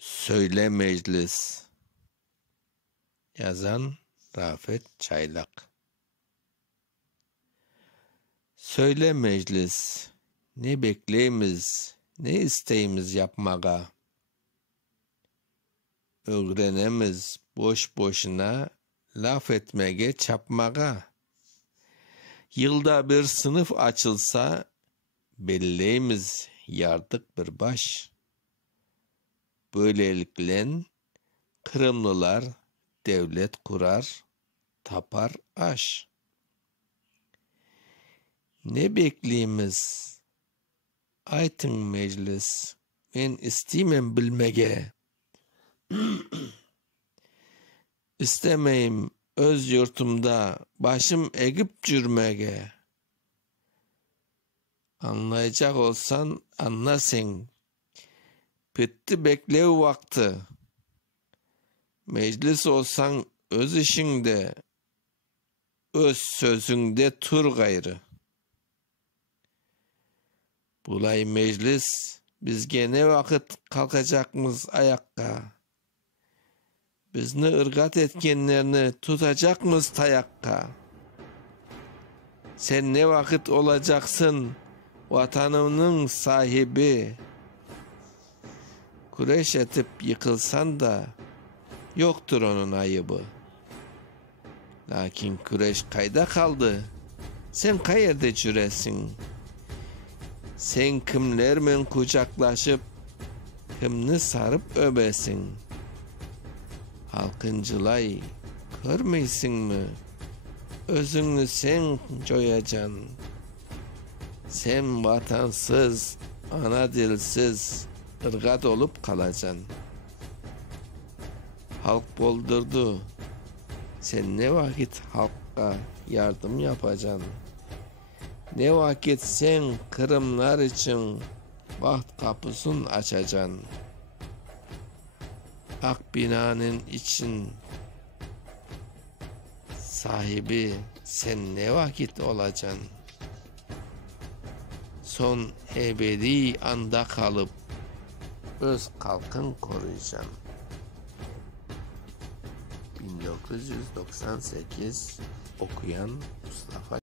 Söyle Meclis. Yazan Rafet Çaylak. Söyle meclis, ne bekleyimiz, ne isteyimiz yapmaga. Öğrenemiz boş boşuna laf etmege çapmaga. Yılda bir sınıf açılsa, belleyimiz yardık bir baş. Böylelikle Kırımlılar devlet kurar, tapar aş. Ne bekleyimiz? Aytın meclis, ben istemem bilmege. İstemeyim öz yurtumda başım egip cürmege. Anlayacak olsan anla sen. Bitti beklev vakti. Meclis olsan öz işinde, öz sözünde tur gayrı. Bulay meclis, bizge ne vakit kalkacakmız ayakka? Bizni ırgat etkenlerini tutacakmız tayakka? Sen ne vakit olacaksın vatanının sahibi? Kureş etip yıkılsan da yoktur onun ayıbı. Lakin Kureş kayda kaldı, sen kayerde cüresin. Sen kimlerle kucaklaşıp, kimni sarıp öbesin. Halkıncılay, görmeysin mi? Özünü sen coyacan. Sen vatansız, ana dilsiz, ırgat olup kalacan. Halk boldurdu. Sen ne vakit halka yardım yapacan? Ne vakit sen Kırımlar için baht kapısını açacan? Ak binanın için sahibi sen ne vakit olacan? Son ebedi anda kalıp öz kalkın koruyacan. 1998 okuyan Mustafa